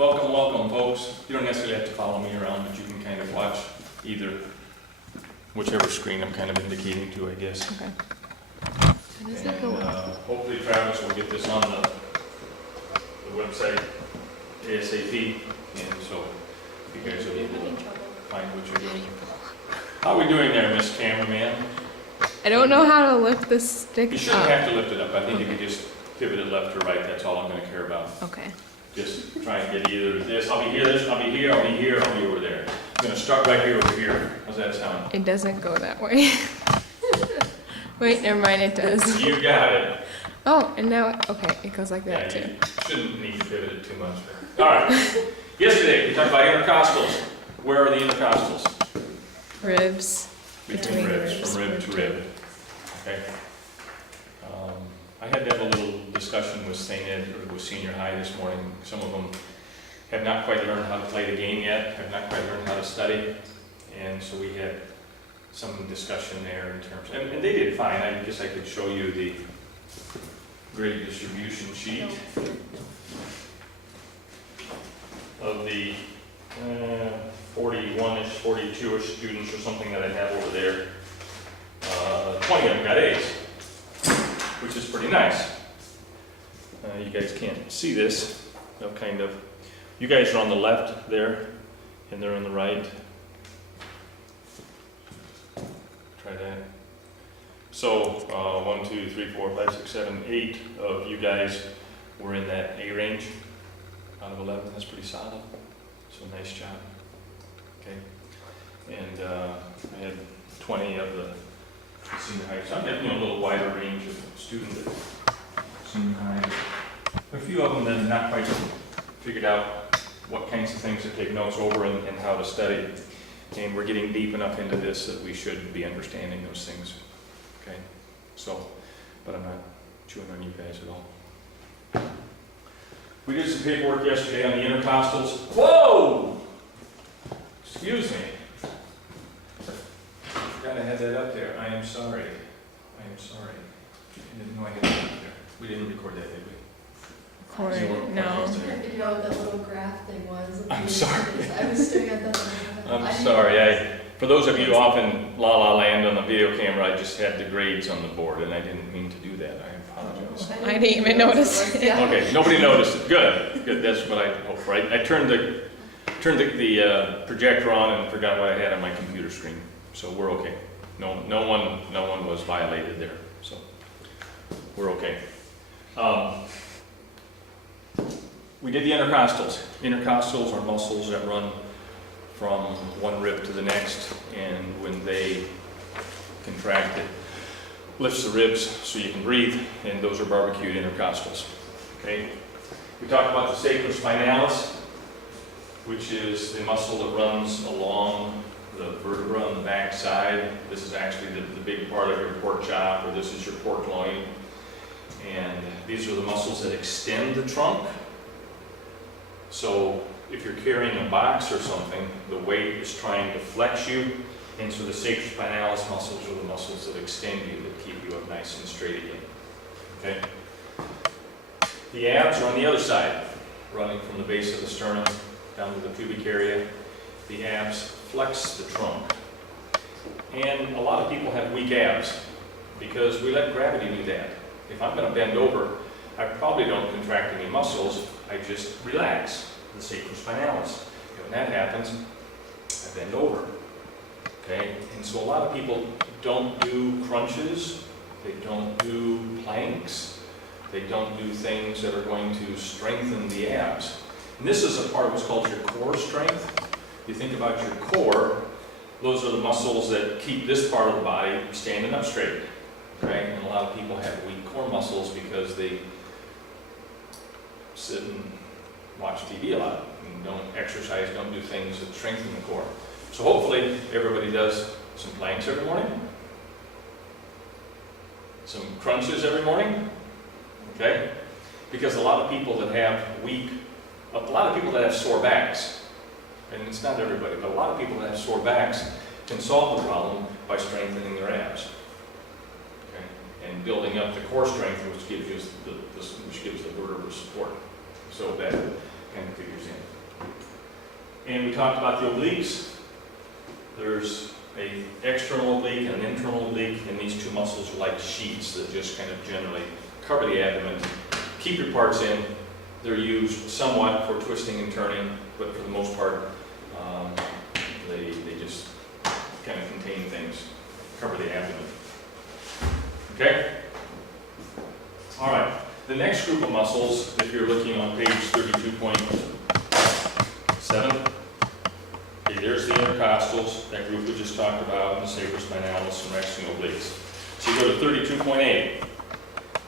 Welcome, welcome, folks. You don't necessarily have to follow me around, but you can kind of watch either, whichever screen I'm kind of indicating to, I guess. Okay. How does it And go up? hopefully Travis will get this on the website ASAP, and so you guys will be able to find what you're doing. How are we doing there, Miss Cameraman? I don't know how to lift the stick You shouldn't up. have to lift it up. I think if you just pivot it left or right, that's all I'm gonna care about. Okay. Just try and get either this, I'll be here, this, I'll be here, I'll be here, I'll be over there. I'm gonna start right here over here. How's that sound? It doesn't go that way. Wait, never mind, it does. You got it. Oh, and now, okay, it goes like that Yeah, too. you shouldn't need to pivot it too much. All right. Yesterday, we talked about intercostals. Where are the intercostals? Ribs. Between ribs, ribs. from rib to rib. Okay. I had to have a little discussion with St. Ed, or with senior high this morning. Some of them have not quite learned how to play the game yet, have not quite learned how to study. And so we had some discussion there in terms, and they did fine. I guess I could show you the grade distribution sheet of the 41-ish, 42-ish students or something that I have over there. 20 of them got A's, which is pretty nice. You guys can't see this. They'll kind of, you guys are on the left there, and they're on the right. Try that. So 1, 2, 3, 4, 5, 6, 7, 8 of you guys were in that A range out of 11. That's pretty solid. So nice job. Okay. And I had 20 of the senior high. So I'm getting a little wider range of students at senior high. A few of them then not quite figured out what kinds of things to take notes over and how to study. And we're getting deep enough into this that we should be understanding those things. Okay? So, but I'm not chewing on you guys at all. We did some paperwork yesterday on the intercostals. Whoa! Excuse me. Forgot I had that up there. I am sorry. I am sorry. I didn't know I had that up there. We didn't record that, did we? No. I didn't know what that little graph thing was. I'm sorry. I was staring at that. I'm sorry. For those of you off in La La Land on the video camera, I just had the grades on the board, and I didn't mean to do that. I apologize. I didn't even notice it. Yeah. Okay, nobody noticed it. Good, good. That's what I hoped for. I turned the projector on and forgot what I had on my computer screen, so we're okay. No one was violated there, so we're okay. We did the intercostals. Intercostals are muscles that run from one rib to the next, and when they contract, it lifts the ribs so you can breathe, and those are barbecued intercostals. Okay. We talked about the sacrospinalis, which is the muscle that runs along the vertebra on the back side. This is actually the big part of your pork chop, or this is your pork loin. And these are the muscles that extend the trunk. So if you're carrying a box or something, the weight is trying to flex you, and so the sacrospinalis muscles are the muscles that extend you, that keep you up nice and straight again. Okay? The abs are on the other side, running from the base of the sternum down to the pubic area. The abs flex the trunk. And a lot of people have weak abs because we let gravity do that. If I'm going to bend over, I probably don't contract any muscles, I just relax the sacrospinalis. When that happens, I bend over. Okay? And so a lot of people don't do crunches, they don't do planks, they don't do things that are going to strengthen the abs. And this is a part of what's called your core strength. You think about your core, those are the muscles that keep this part of the body standing up straight. Okay? And a lot of people have weak core muscles because they sit and watch TV a lot and don't exercise, don't do things that strengthen the core. So hopefully everybody does some planks every morning, some crunches every morning, okay? Because a lot of people that have sore backs, and it's not everybody, but a lot of people that have sore backs can solve the problem by strengthening their abs. Okay? And building up the core strength, which gives you the vertebral support. So that kind of figures in. And we talked about the obliques. There's a external oblique and an internal oblique, and these two muscles are like sheets that just kind of generally cover the abdomen, keep your parts in. They're used somewhat for twisting and turning, but for the most part, they just kind of contain things, cover the abdomen. Okay? All right. The next group of muscles, if you're looking on page 32.7, okay, there's the intercostals, that group we just talked about, and the sacrospinalis and resting obliques. So you go to 32.8,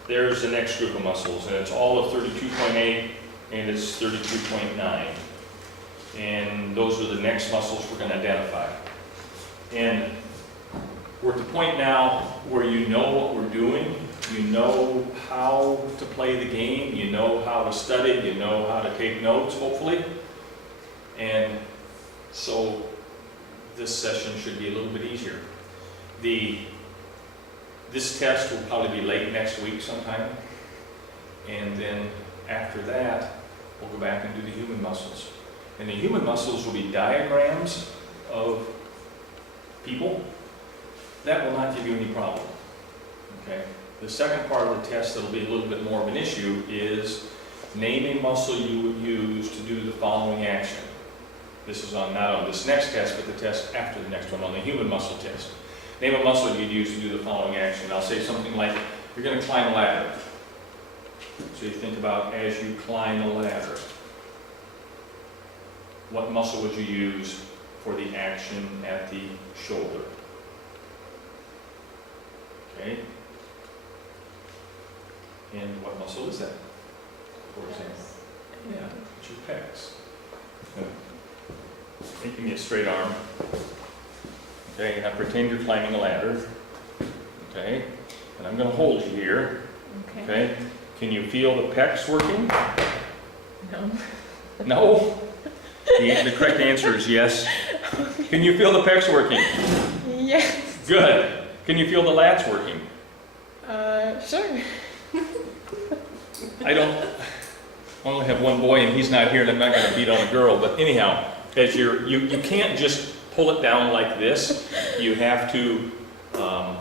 there's the next group of muscles, and it's all of 32.8, and it's 32.9. And those are the next muscles we're going to identify. And we're at the point now where you know what we're doing, you know how to play the game, you know how to study, you know how to take notes, hopefully. And so this session should be a little bit easier. This test will probably be late next week sometime. And then after that, we'll go back and do the human muscles. And the human muscles will be diagrams of people. That will not give you any problem. Okay? The second part of the test that will be a little bit more of an issue is name a muscle you would use to do the following action. This is not on this next test, but the test after the next one, on the human muscle test. Name a muscle you'd use to do the following action. I'll say something like, you're going to climb a ladder. So you think about as you climb a ladder, what muscle would you use for the action at the shoulder? Okay? And what muscle is that, for example? Yeah, it's your pecs. Give me a straight arm. Okay, now pretend you're climbing a ladder. Okay, and I'm going to hold you here. Okay, can you feel the pecs working? No. No? The correct answer is yes. Can you feel the pecs working? Yes. Good. Can you feel the lats working? Sure. I only have one boy and he's not here and I'm not going to beat on a girl, but anyhow, as you can't just pull it down like this. You have to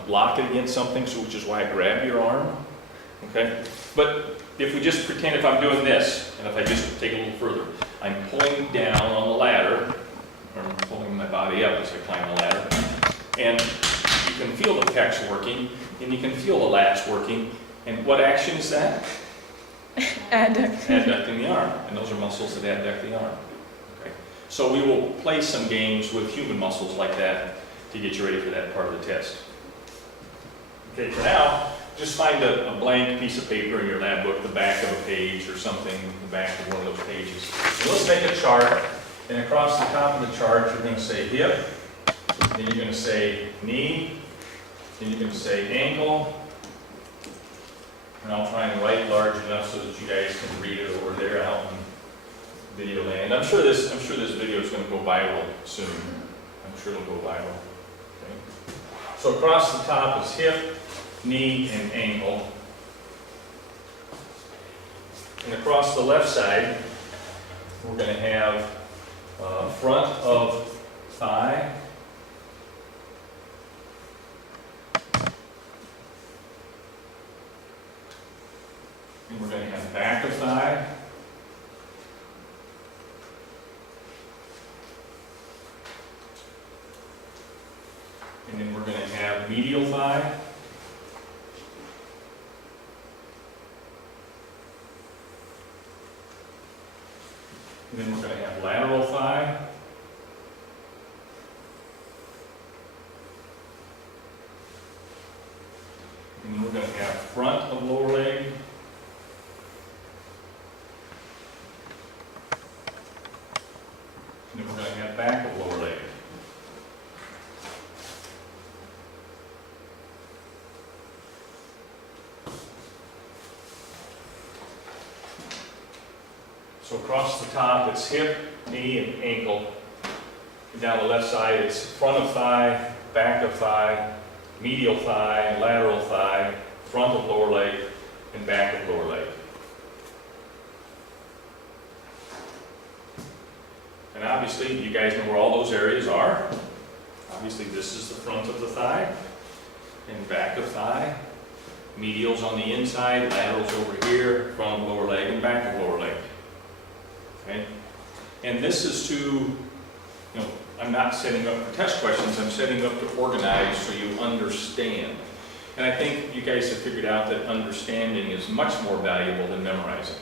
lock it against something, so which is why I grab your arm. Okay? But if we just pretend if I'm doing this, and if I just take it a little further, I'm pulling down on the ladder, or I'm pulling my body up as I climb the ladder, and you can feel the pecs working, and you can feel the lats working, and what action is that? Adducting. Adducting the arm, and those are muscles that adduct the arm. Okay. So we will play some games with human muscles like that to get you ready for that part of the test. Okay, for now, just find a blank piece of paper in your lab book, the back of a page or something, the back of one of those pages. And let's make a chart, and across the top of the chart, you're going to say hip, then you're going to say knee, then you're going to say ankle, and I'll try and write large enough so that you guys can read it over there out in video land. I'm sure this video is going to go viral soon. I'm sure it'll go viral. Okay. So across the top is hip, knee, and ankle. And across the left side, we're going to have front of thigh, and we're going to have back of thigh, and then we're going to have medial thigh, and then we're going to have lateral thigh, and then we're going to have front of lower leg, and then we're going to have back of lower leg. So across the top, it's hip, knee, and ankle. And down the left side, it's front of thigh, back of thigh, medial thigh, lateral thigh, front of lower leg, and back of lower leg. obviously, you guys know where all those areas are. Obviously, this is the front of the thigh and back of thigh. Medials on the inside, laterals over here, front of lower leg and back of lower leg. Okay? And this is to, I'm not setting up for test questions, I'm setting up to organize so you understand. And I think you guys have figured out that understanding is much more valuable than memorizing.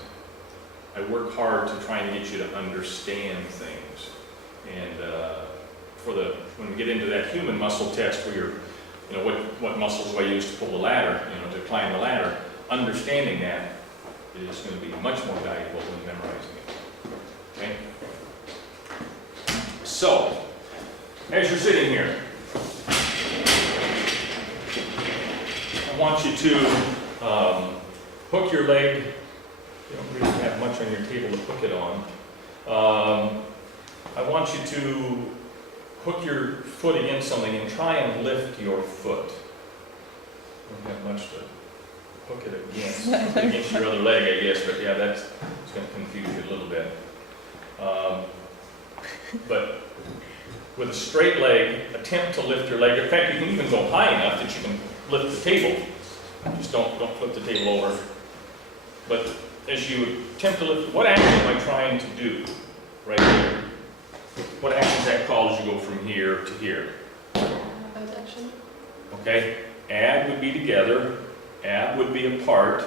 I work hard to try and get you to understand things. And when we get into that human muscle test where you're, what muscles do I use to pull the ladder, to climb the ladder, understanding that is going to be much more valuable than memorizing it. Okay? So, as you're sitting here, I want you to hook your leg. You don't really have much on your table to hook it on. I want you to hook your foot against something and try and lift your foot. You don't have much to hook it against your other leg, I guess, but yeah, it's going to confuse you a little bit. But with a straight leg, attempt to lift your leg. In fact, you can even go high enough that you can lift the table. Just don't flip the table over. But as you attempt to lift, what action am I trying to do right here? What action is that called as you go from here to here? Abduction. Okay, add would be together, ab would be apart.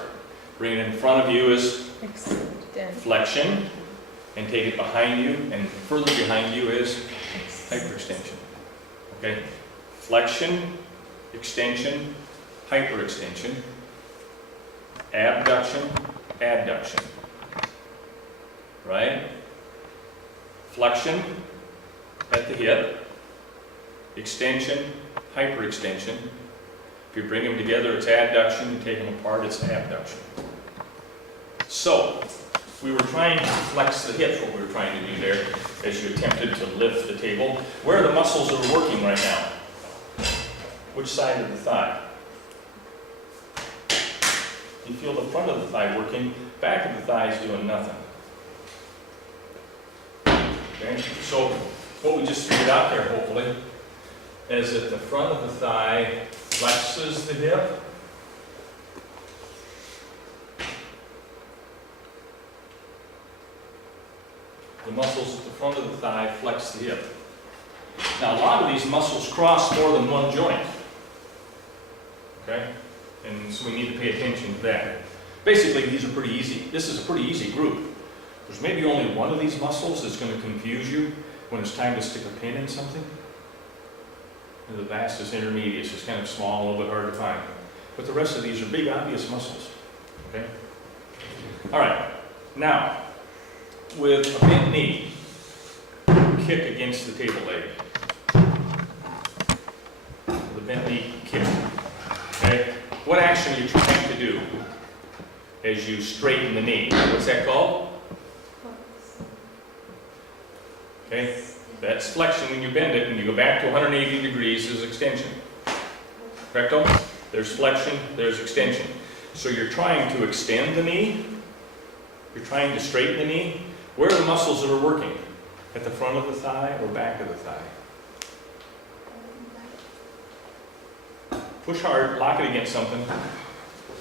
Bring it in front of you is Extend. flexion, and take it behind you, and further behind you is hyperextension. Okay, flexion, extension, hyperextension, abduction, adduction. Right? Flexion at the hip, extension, hyperextension. If you bring them together, it's adduction. You take them apart, it's abduction. So, we were trying to flex the hips, what we were trying to do there, as you attempted to lift the table. Where are the muscles that are working right now? Which side of the thigh? You feel the front of the thigh working, back of the thigh is doing nothing. Okay? So, what we just figured out there, hopefully, is that the front of the thigh flexes the hip. The muscles at the front of the thigh flex the hip. Now, a lot of these muscles cross more than one joint. Okay? And so we need to pay attention to that. Basically, these are pretty easy. This is a pretty easy group. There's maybe only one of these muscles that's going to confuse you when it's time to stick a pin in something. And the vastus intermedius is kind of small, a little bit hard to find. But the rest of these are big, obvious muscles. Okay? All right. Now, with a bent knee, kick against the table leg. With a bent knee, kick. Okay? What action are you trying to do as you straighten the knee? What's that called? Okay? That's flexion when you bend it, and you go back to 180 degrees is extension. Correcto? There's flexion, there's extension. So you're trying to extend the knee, you're trying to straighten the knee. Where are the muscles that are working? At the front of the thigh or back of the thigh? Push hard, lock it against something.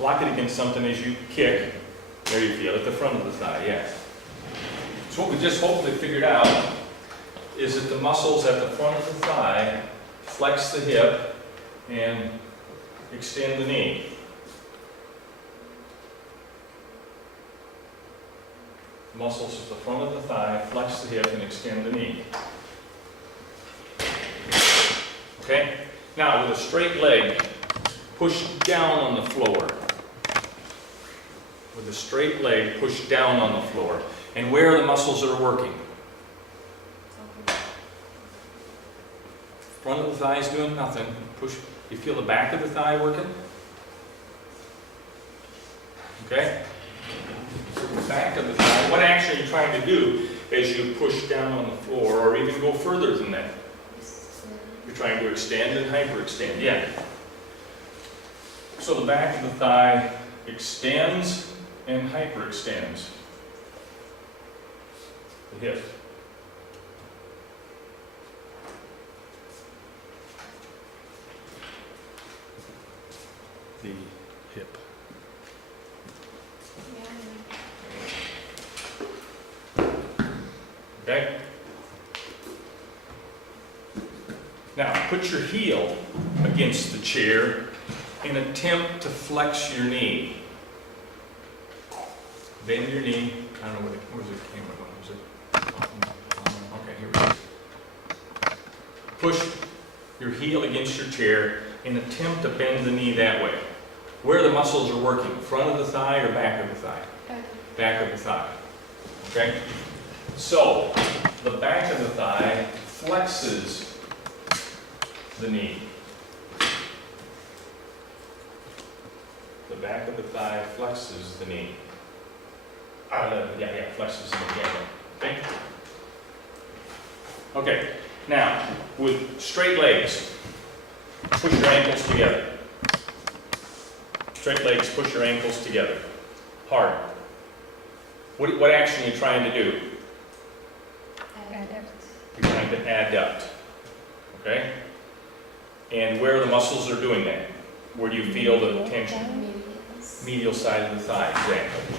Lock it against something as you kick. There you feel it, at the front of the thigh, yeah. So what we just hopefully figured out is that the muscles at the front of the thigh flex the hip and extend the knee. Muscles at the front of the thigh flex the hip and extend the knee. Okay? Now, with a straight leg, push down on the floor. With a straight leg, push down on the floor. And where are the muscles that are working? Front of the thigh is doing nothing. Push. You feel the back of the thigh working? Okay? The back of the thigh. What action are you trying to do as you push down on the floor, or even go further than that? You're trying to extend and hyperextend. Yeah. So the back of the thigh extends and hyperextends the hip. Okay? Now, put your heel against the chair and attempt to flex your knee. Bend your knee. I don't know where's the camera going? Was it? Okay, here we go. Push your heel against your chair and attempt to bend the knee that way. Where the muscles are working, front of the thigh or back of the thigh? Back of the thigh. Okay? So, the back of the thigh flexes the knee. The back of the thigh flexes the knee. Flexes the knee. Okay? Okay. Now, with straight legs, push your ankles together. Straight legs, push your ankles together. Hard. What action are you trying to do? You're trying to adduct. Okay? And where the muscles are doing that? Where do you feel the tension? Medial side of the thigh, exactly.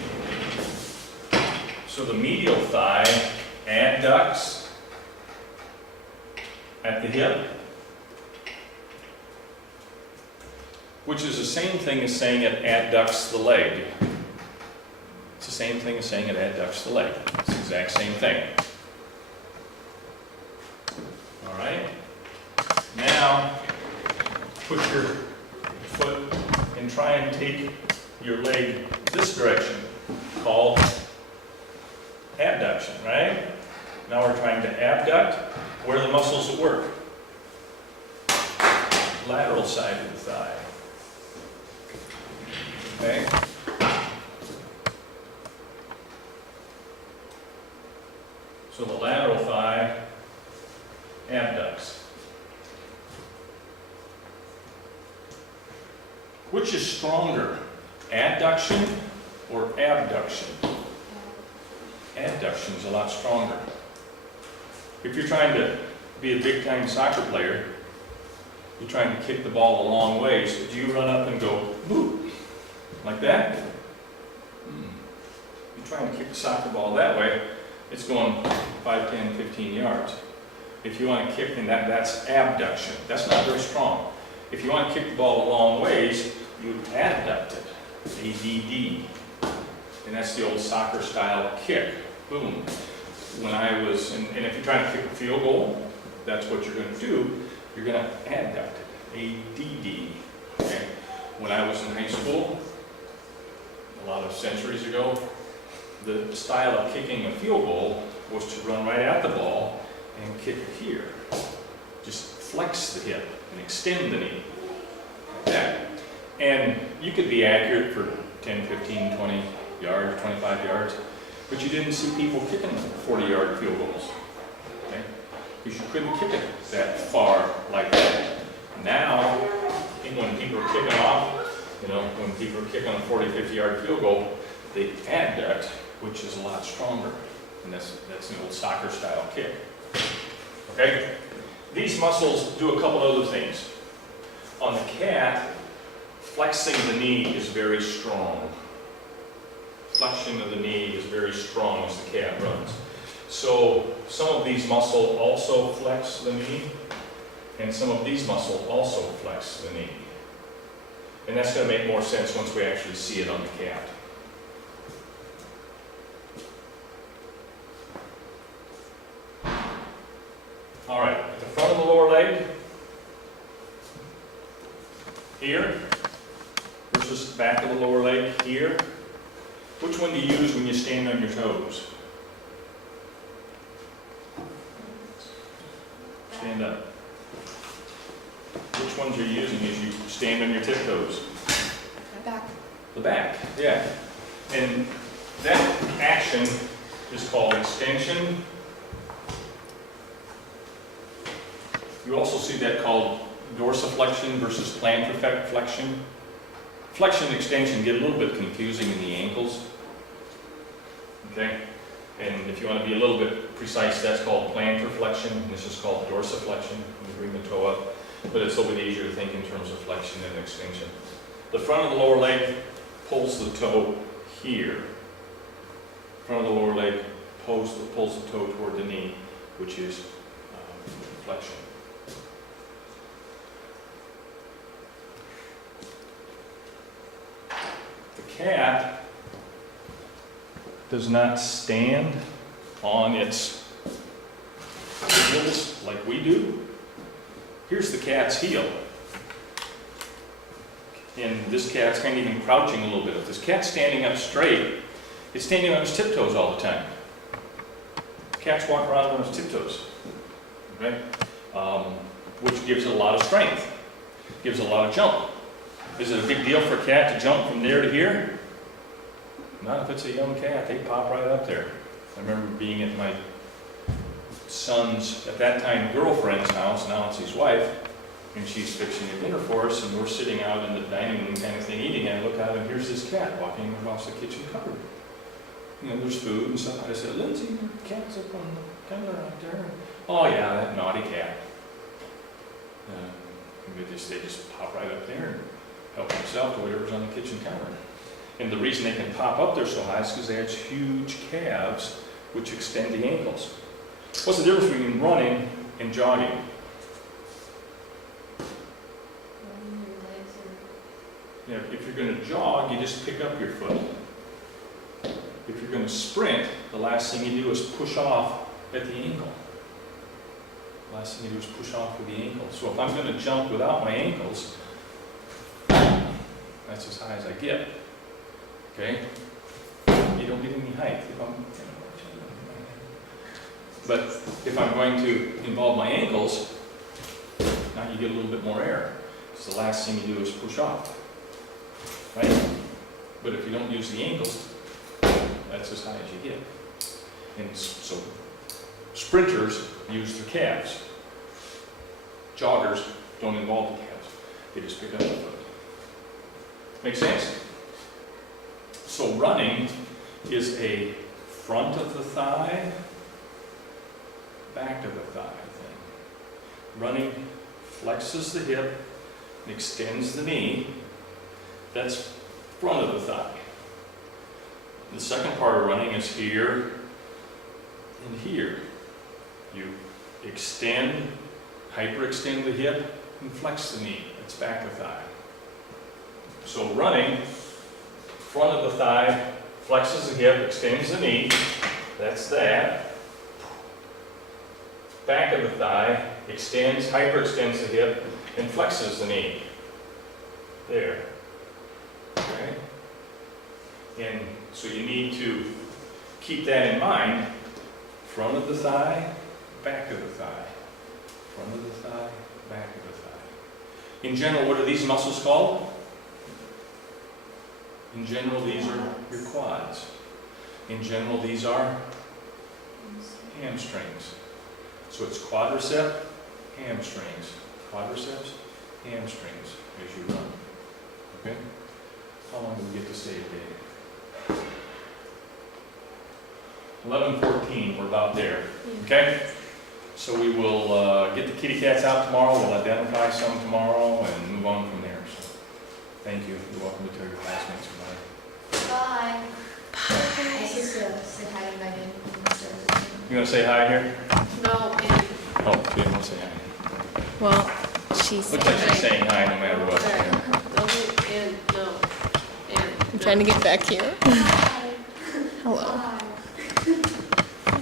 So the medial thigh adducts at the hip, which is the same thing as saying it adducts the leg. It's the same thing as saying it adducts the leg. It's the exact same thing. All right? Now, push your foot and try and take your leg this direction, called abduction, right? Now we're trying to abduct. Where are the muscles at work? Lateral side of the thigh. Okay? So the lateral thigh abducts. Which is stronger, adduction or abduction? Adduction is a lot stronger. If you're trying to be a big-time soccer player, you're trying to kick the ball a long ways, do you run up and go, boop, like that? You're trying to kick the soccer ball that way, it's going 5, 10, 15 yards. If you want to kick, then that's abduction. That's not very strong. If you want to kick the ball a long ways, you adduct it, A-D-D. And that's the old soccer style kick. Boom. When I was, and if you're trying to kick a field goal, that's what you're going to do. You're going to adduct it, A-D-D. Okay. When I was in high school, a lot of centuries ago, the style of kicking a field goal was to run right at the ball and kick it here. Just flex the hip and extend the knee. Like that. And you could be accurate for 10, 15, 20 yards, 25 yards, but you didn't see people kicking 40-yard field goals. Okay? Because you couldn't kick it that far like that. Now, when people are kicking off, when people are kicking a 40, 50-yard field goal, they adduct, which is a lot stronger. And that's an old soccer style kick. Okay? These muscles do a couple other things. On the cat, flexing the knee is very strong. Flexion of the knee is very strong as the cat runs. So some of these muscles also flex the knee, and some of these muscles also flex the knee. And that's going to make more sense once we actually see it on the cat. All right, at the front of the lower leg, here, versus the back of the lower leg, here. Which one do you use when you stand on your toes? Stand up. Which ones are you using as you stand on your tiptoes? Back. The back, yeah. And that action is called extension. You also see that called dorsiflexion versus plantar flexion. Flexion and extension get a little bit confusing in the ankles. Okay? And if you want to be a little bit precise, that's called plantar flexion. This is called dorsiflexion. You bring the toe up. But it's a little bit easier to think in terms of flexion and extension. The front of the lower leg pulls the toe here. Front of the lower leg pulls the toe toward the knee, which is flexion. The cat does not stand on its heels like we do. Here's the cat's heel. And this cat's kind of even crouching a little bit. If this cat's standing up straight, it's standing on its tiptoes all the time. Cats walk around on its tiptoes, okay? Which gives it a lot of strength, gives it a lot of jump. Is it a big deal for a cat to jump from there to here? Not if it's a young cat, they pop right up there. I remember being at my son's, at that time, girlfriend's house, now it's his wife, and she's fixing a dinner for us, and we're sitting out in the dining room kind of thing eating, and I look out and here's this cat walking across the kitchen cupboard. You know, there's food and stuff. I said, Lindsay, your cat's up on the counter out there. Oh yeah, that naughty cat. They just pop right up there and help themselves to whatever's on the kitchen counter. And the reason they can pop up there so high is because they have huge calves which extend the ankles. What's the difference between running and jogging? Yeah, if you're going to jog, you just pick up your foot. If you're going to sprint, the last thing you do is push off at the ankle. Last thing you do is push off with the ankle. So if I'm going to jump without my ankles, that's as high as I get. Okay? You don't get any height. But if I'm going to involve my ankles, now you get a little bit more air. So the last thing you do is push off. Right? But if you don't use the ankles, that's as high as you get. And so sprinters use their calves. Joggers don't involve the calves. They just pick up the foot. Make sense? So running is a front of the thigh, back of the thigh thing. Running flexes the hip and extends the knee. That's front of the thigh. The second part of running is here and here. You extend, hyperextend the hip, and flex the knee. That's back of thigh. So running, front of the thigh, flexes the hip, extends the knee. That's that. Back of the thigh, extends, hyperextends the hip, and flexes the knee. There. Okay? And so you need to keep that in mind. Front of the thigh, back of the thigh. Front of the thigh, back of the thigh. In general, what are these muscles called? In general, these are your quads. In general, these are hamstrings. So it's quadricep, hamstrings. Quadriceps, hamstrings as you run. Okay? How long do we get to stay today? 11:14, we're about there. Okay? So we will get the kitty cats out tomorrow, we'll identify some tomorrow and move on from there. So, thank you. You're welcome to tell your classmates goodbye. Bye. I just say hi to Megan. You want to say hi here? No, and Oh, you want to say hi. Well, she's Looks like she's saying hi no matter what. and no. And I'm trying to get back here. Hi. Hello. Hi.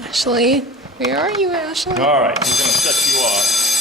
Ashley. Where are you, Ashley? All right, we're going to set you off.